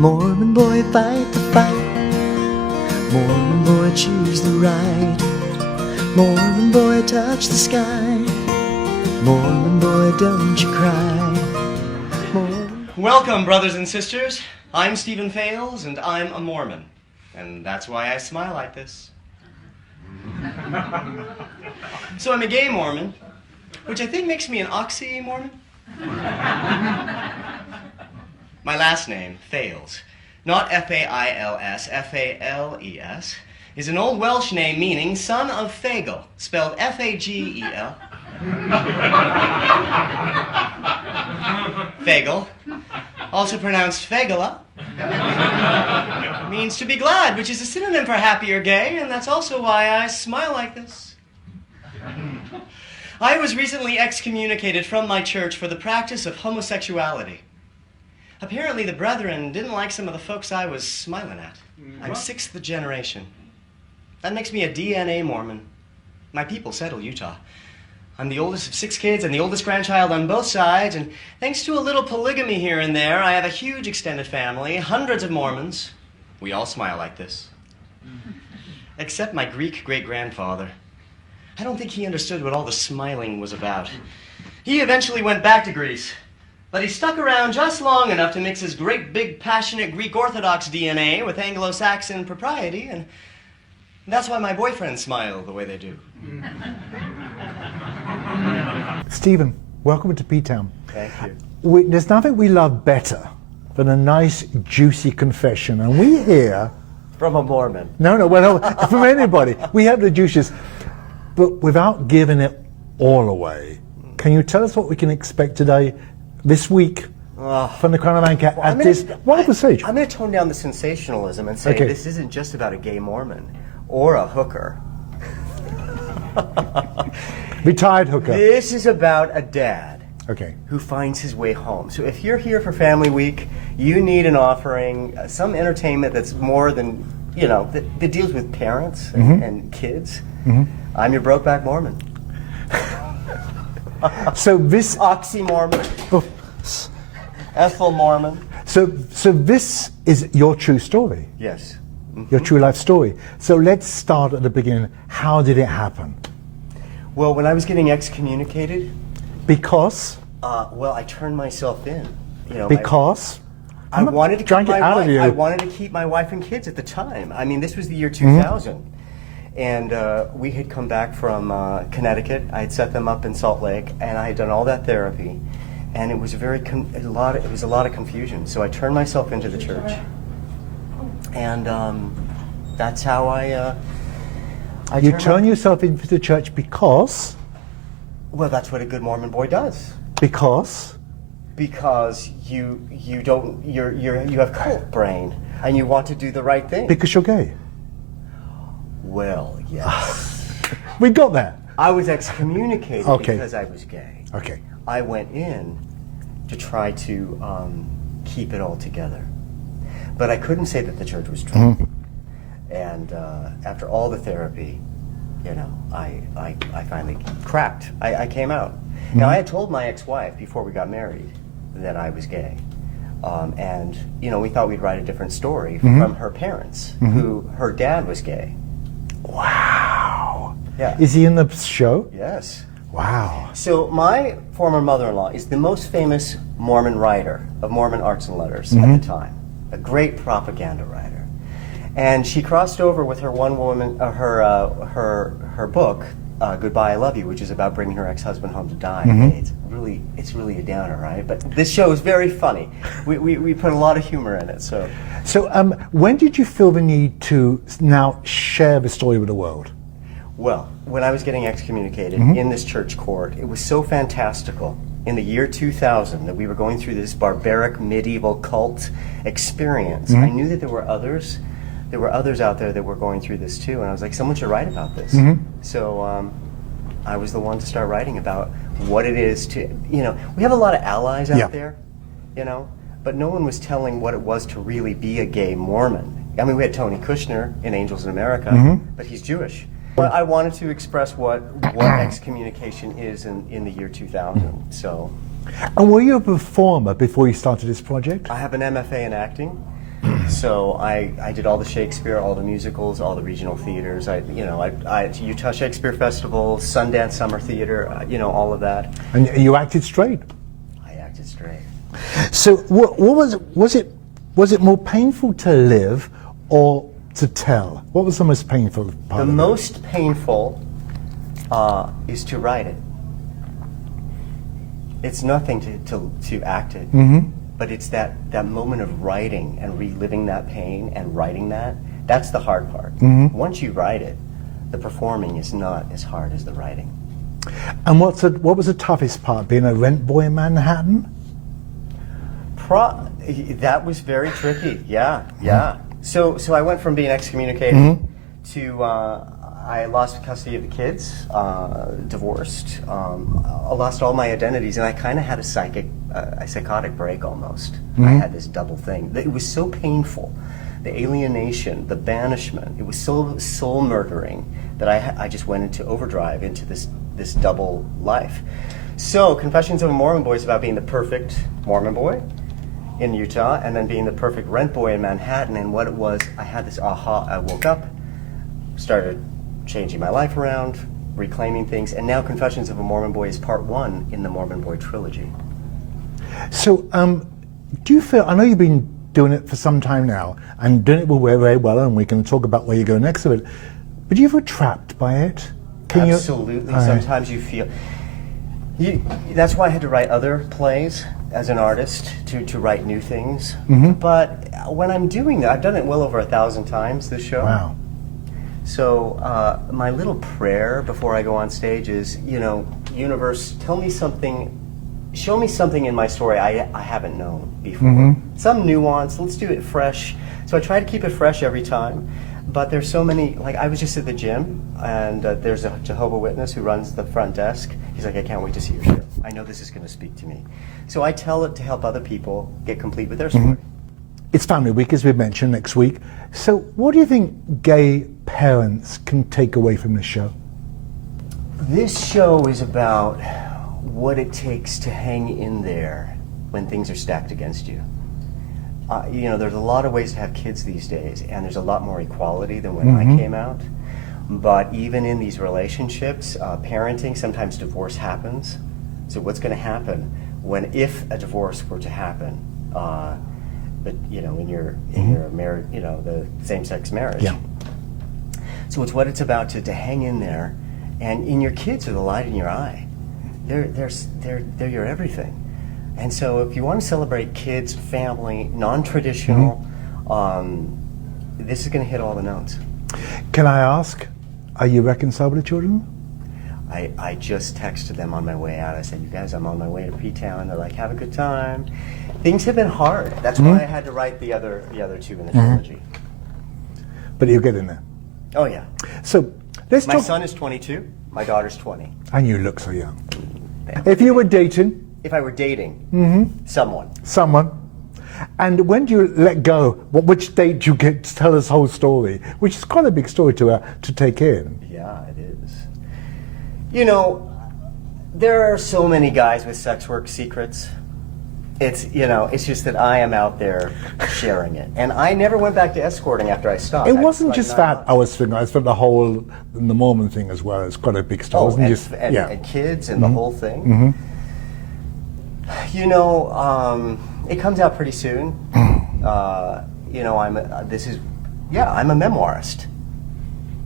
Mormon boy, fight the fight. Mormon boy, choose the right. Mormon boy, touch the sky. Mormon boy, don't you cry. Welcome, brothers and sisters. I'm Stephen Fales, and I'm a Mormon. And that's why I smile like this. So I'm a gay Mormon, which I think makes me an oxy-Mormon. My last name, Fales, not F-A-I-L-S, F-A-L-E-S, is an old Welsh name meaning son of Fagel, spelled F-A-G-E-L. Fagel, also pronounced Fagela, means to be glad, which is a synonym for happy or gay, and that's also why I smile like this. I was recently excommunicated from my church for the practice of homosexuality. Apparently the brethren didn't like some of the folks I was smiling at. I'm sixth generation. That makes me a DNA Mormon. My people settle Utah. I'm the oldest of 6 kids and the oldest grandchild on both sides, and thanks to a little polygamy here and there, I have a huge extended family, hundreds of Mormons. We all smile like this. Except my Greek great-grandfather. I don't think he understood what all the smiling was about. He eventually went back to Greece, but he stuck around just long enough to mix his great big passionate Greek Orthodox DNA with Anglo-Saxon propriety, and that's why my boyfriends smile the way they do. Stephen, welcome to P-Town. Thank you. There's nothing we love better than a nice, juicy confession, and we hear... From a Mormon. No, from anybody. We have the juices, but without giving it all away, can you tell us what we can expect today, this week, from the Crown of Anchor at this wonderful stage? I'm going to tone down the sensationalism and say this isn't just about a gay Mormon or a hooker. Retired hooker. This is about a dad who finds his way home. So if you're here for Family Week, you need an offering, some entertainment that's more than, you know, that deals with parents and kids. I'm your Brokeback Mormon. So this... Oxy-Mormon. Ethel Mormon. So this is your true story? Yes. Your true life story. So let's start at the beginning. How did it happen? Well, when I was getting excommunicated... Because? Well, I turned myself in. You know, because? I wanted to keep my wife. I wanted to keep my wife and kids at the time. I mean, this was the year 2000. And we had come back from Connecticut. I had set them up in Salt Lake, and I had done all that therapy. And it was a lot of confusion. So I turned myself into the church. And that's how I you turn yourself into the church because? Well, that's what a good Mormon boy does. Because? Because you have cult brain and you want to do the right thing. Because you're gay. Well, yes. We got that. I was excommunicated because I was gay. Okay. I went in to try to keep it all together. But I couldn't say that the church was true. And after all the therapy, you know, I finally cracked. I came out. Now, I had told my ex-wife before we got married that I was gay. And, you know, we thought we'd write a different story from her parents, who her dad was gay. Wow. Yeah. Is he in the show? Yes. Wow. So my former mother-in-law is the most famous Mormon writer of Mormon arts and letters at the time. A great propaganda writer. And she crossed over with her her book, Goodbye, I Love You, which is about bringing her ex-husband home to die. It's really a downer, right? But this show is very funny. We put a lot of humor in it. So when did you feel the need to now share the story with the world? Well, when I was getting excommunicated in this church court, it was so fantastical in the year 2000 that we were going through this barbaric medieval cult experience. I knew that there were others out there that were going through this too, and I was like, someone should write about this. So I was the one to start writing about what it is to, you know, we have a lot of allies out there, you know, but no one was telling what it was to really be a gay Mormon. I mean, we had Tony Kushner in Angels in America, but he's Jewish. But I wanted to express what excommunication is in the year 2000. So. And were you a performer before you started this project? I have an MFA in acting, So I did all the Shakespeare, all the musicals, all the regional theaters. I Utah Shakespeare Festival, Sundance Summer Theater, all of that. And you acted straight. I acted straight. So what was it more painful to live or to tell? What was the most painful part? The most painful is to write it. It's nothing to act it, but it's that moment of writing and reliving that pain and writing that's the hard part. Once you write it, the performing is not as hard as the writing. And what was the toughest part, being a rent boy in Manhattan? That was very tricky, yeah. So I went from being excommunicated to I lost custody of the kids, divorced, I lost all my identities, and I kind of had a psychotic break almost. I had this double thing. It was so painful, the alienation, the banishment. It was so soul murdering that I just went into overdrive, into this double life. So Confessions of a Mormon Boy is about being the perfect Mormon boy in Utah, and then being the perfect rent boy in Manhattan. And what it was, I had this aha. I woke up, started changing my life around, reclaiming things, and now Confessions of a Mormon Boy is part 1 in the Mormon Boy trilogy. So, do you feel, I know you've been doing it for some time now, and doing it very, very well, and we can talk about where you go next of it, but do you feel trapped by it? Absolutely. Sometimes you feel... that's why I had to write other plays as an artist, to write new things. But when I'm doing that, I've done it well over 1,000 times, this show. Wow. So my little prayer before I go on stage is, universe, tell me something, show me something in my story I haven't known before. Some nuance, let's do it fresh. So I try to keep it fresh every time. But there's so many, like I was just at the gym, and there's a Jehovah Witness who runs the front desk. He's like, I can't wait to see your show. I know this is going to speak to me. So I tell it to help other people get complete with their story. It's Family Week, as we mentioned, next week. So what do you think gay parents can take away from this show? This show is about what it takes to hang in there when things are stacked against you. There's a lot of ways to have kids these days, and there's a lot more equality than when I came out. But even in these relationships, parenting, sometimes divorce happens. So what's going to happen if a divorce were to happen? But in your marriage, the same-sex marriage. Yeah. So it's what it's about to hang in there, and your kids are the light in your eye. They're your everything. And so if you want to celebrate kids, family, non-traditional, this is going to hit all the notes. Can I ask, are you reconciled with the children? I just texted them on my way out. I said, you guys, I'm on my way to P-Town. They're like, have a good time. Things have been hard. That's why I had to write the other two in the trilogy. But you're getting there. Oh, yeah. So let's My talk. son is 22. My daughter's 20. And you look so young. If you were dating If I were dating someone. And when do you let go? Which date do you get to tell this whole story? Which is quite a big story to take in. Yeah, it is. There are so many guys with sex work secrets. It's just that I am out there sharing it. And I never went back to escorting after I stopped. It wasn't just that I was thinking, I spent the whole, the Mormon thing as well. It's quite a big story. And kids and the whole thing. It comes out pretty soon. I'm a memoirist.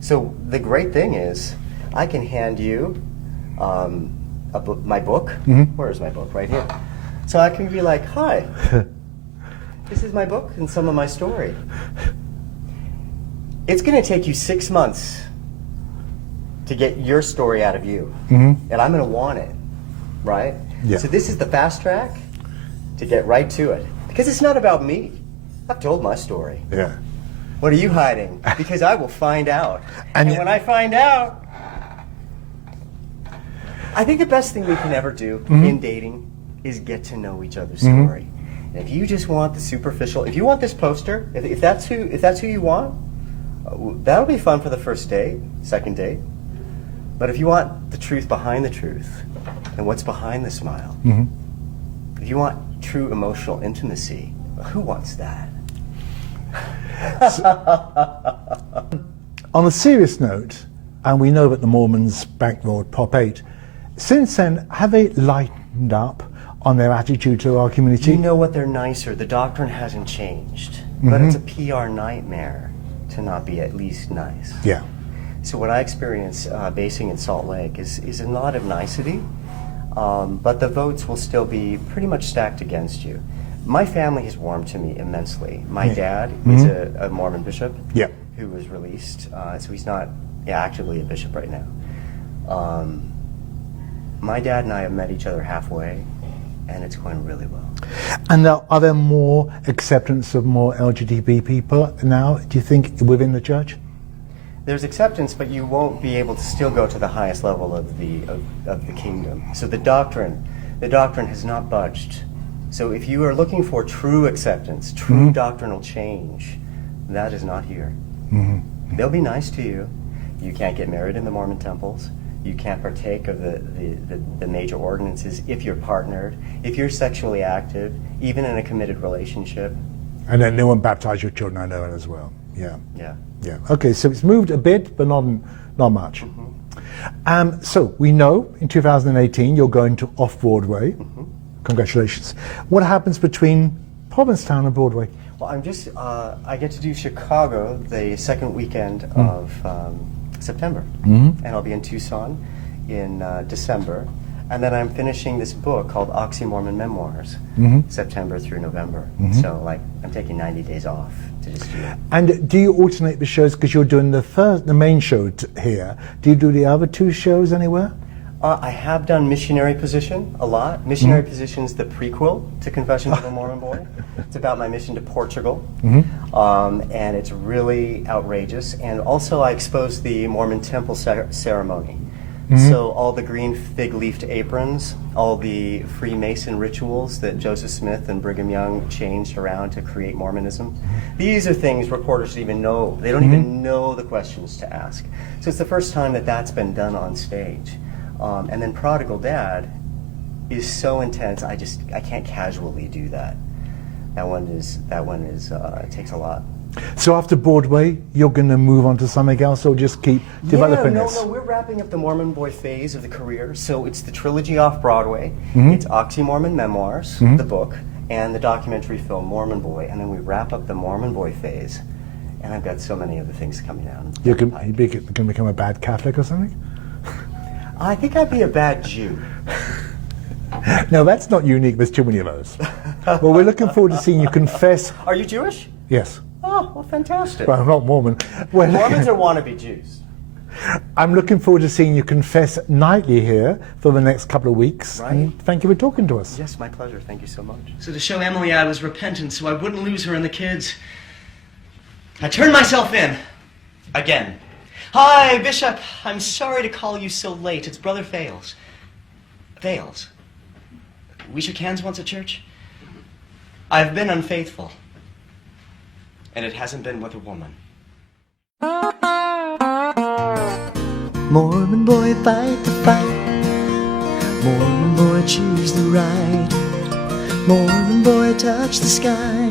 So the great thing is, I can hand you my book. Where is my book? Right here. So I can be like, hi, this is my book and some of my story. It's going to take you 6 months to get your story out of you. And I'm going to want it, right? Yeah. So this is the fast track to get right to it. Because it's not about me. I've told my story. Yeah. What are you hiding? Because I will find out. And when I find out, I think the best thing we can ever do in dating is get to know each other's story. And if you just want the superficial, if you want this poster, if that's who you want, that'll be fun for the first date, second date. But if you want the truth behind the truth, and what's behind the smile, if you want true emotional intimacy, who wants that? On a serious note, and we know that the Mormons bankrolled Prop 8, since then, have they lightened up on their attitude to our community? You know what? They're nicer. The doctrine hasn't changed. But it's a PR nightmare to not be at least nice. Yeah. So what I experience basing in Salt Lake is a lot of nicety, but the votes will still be pretty much stacked against you. My family has warmed to me immensely. My dad is a Mormon bishop who was released, so he's not actively a bishop right now. My dad and I have met each other halfway, and it's going really well. And are there more acceptance of more LGBT people now, do you think, within the church? There's acceptance, but you won't be able to still go to the highest level of the kingdom. So the doctrine has not budged. So if you are looking for true acceptance, true doctrinal change, that is not here. They'll be nice to you. You can't get married in the Mormon temples. You can't partake of the major ordinances if you're partnered, if you're sexually active, even in a committed relationship. And then no one baptize your children, I know it as well. Yeah. Yeah. Yeah. Okay, so it's moved a bit, but not much. So we know in 2018 you're going to Off Broadway. Congratulations. What happens between Provincetown and Broadway? Well, I get to do Chicago the second weekend of September, and I'll be in Tucson in December, and then I'm finishing this book called Mormon Memoirs, September through November. So, I'm taking 90 days off to just do it. And do you alternate the shows, because you're doing the main show here? Do you do the other two shows anywhere? I have done Missionary Position a lot. Missionary Position's the prequel to Confessions of a Mormon Boy. It's about my mission to Portugal, and it's really outrageous. And also I exposed the Mormon temple ceremony. So all the green fig-leafed aprons, all the Freemason rituals that Joseph Smith and Brigham Young changed around to create Mormonism. These are things reporters don't even know. They don't even know the questions to ask. So it's the first time that that's been done on stage. And then Prodigal Dad is so intense. I can't casually do that. That one it takes a lot. So after Broadway, you're going to move on to something else, or just keep developing this? No, we're wrapping up the Mormon Boy phase of the career. So it's the trilogy Off Broadway. It's Mormon Memoirs, the book, and the documentary film Mormon Boy, and then we wrap up the Mormon Boy phase. And I've got so many other things coming down. You're going to become a bad Catholic or something? I think I'd be a bad Jew. No, that's not unique. There's too many of those. Well, we're looking forward to seeing you confess. Are you Jewish? Yes. Oh, well, fantastic. Well, I'm not Mormon. Mormons are wannabe Jews. I'm looking forward to seeing you confess nightly here for the next couple of weeks. Right. And thank you for talking to us. Yes, my pleasure. Thank you so much. So to show Emily I was repentant so I wouldn't lose her and the kids, I turned myself in. Again. Hi, Bishop. I'm sorry to call you so late. It's Brother Fales. Fales. We shook hands once at church. I've been unfaithful. And it hasn't been with a woman. Mormon boy, fight the fight. Mormon boy, choose the right. Mormon boy, touch the sky.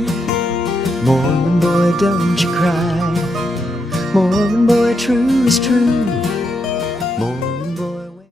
Mormon boy, don't you cry. Mormon boy, true is true.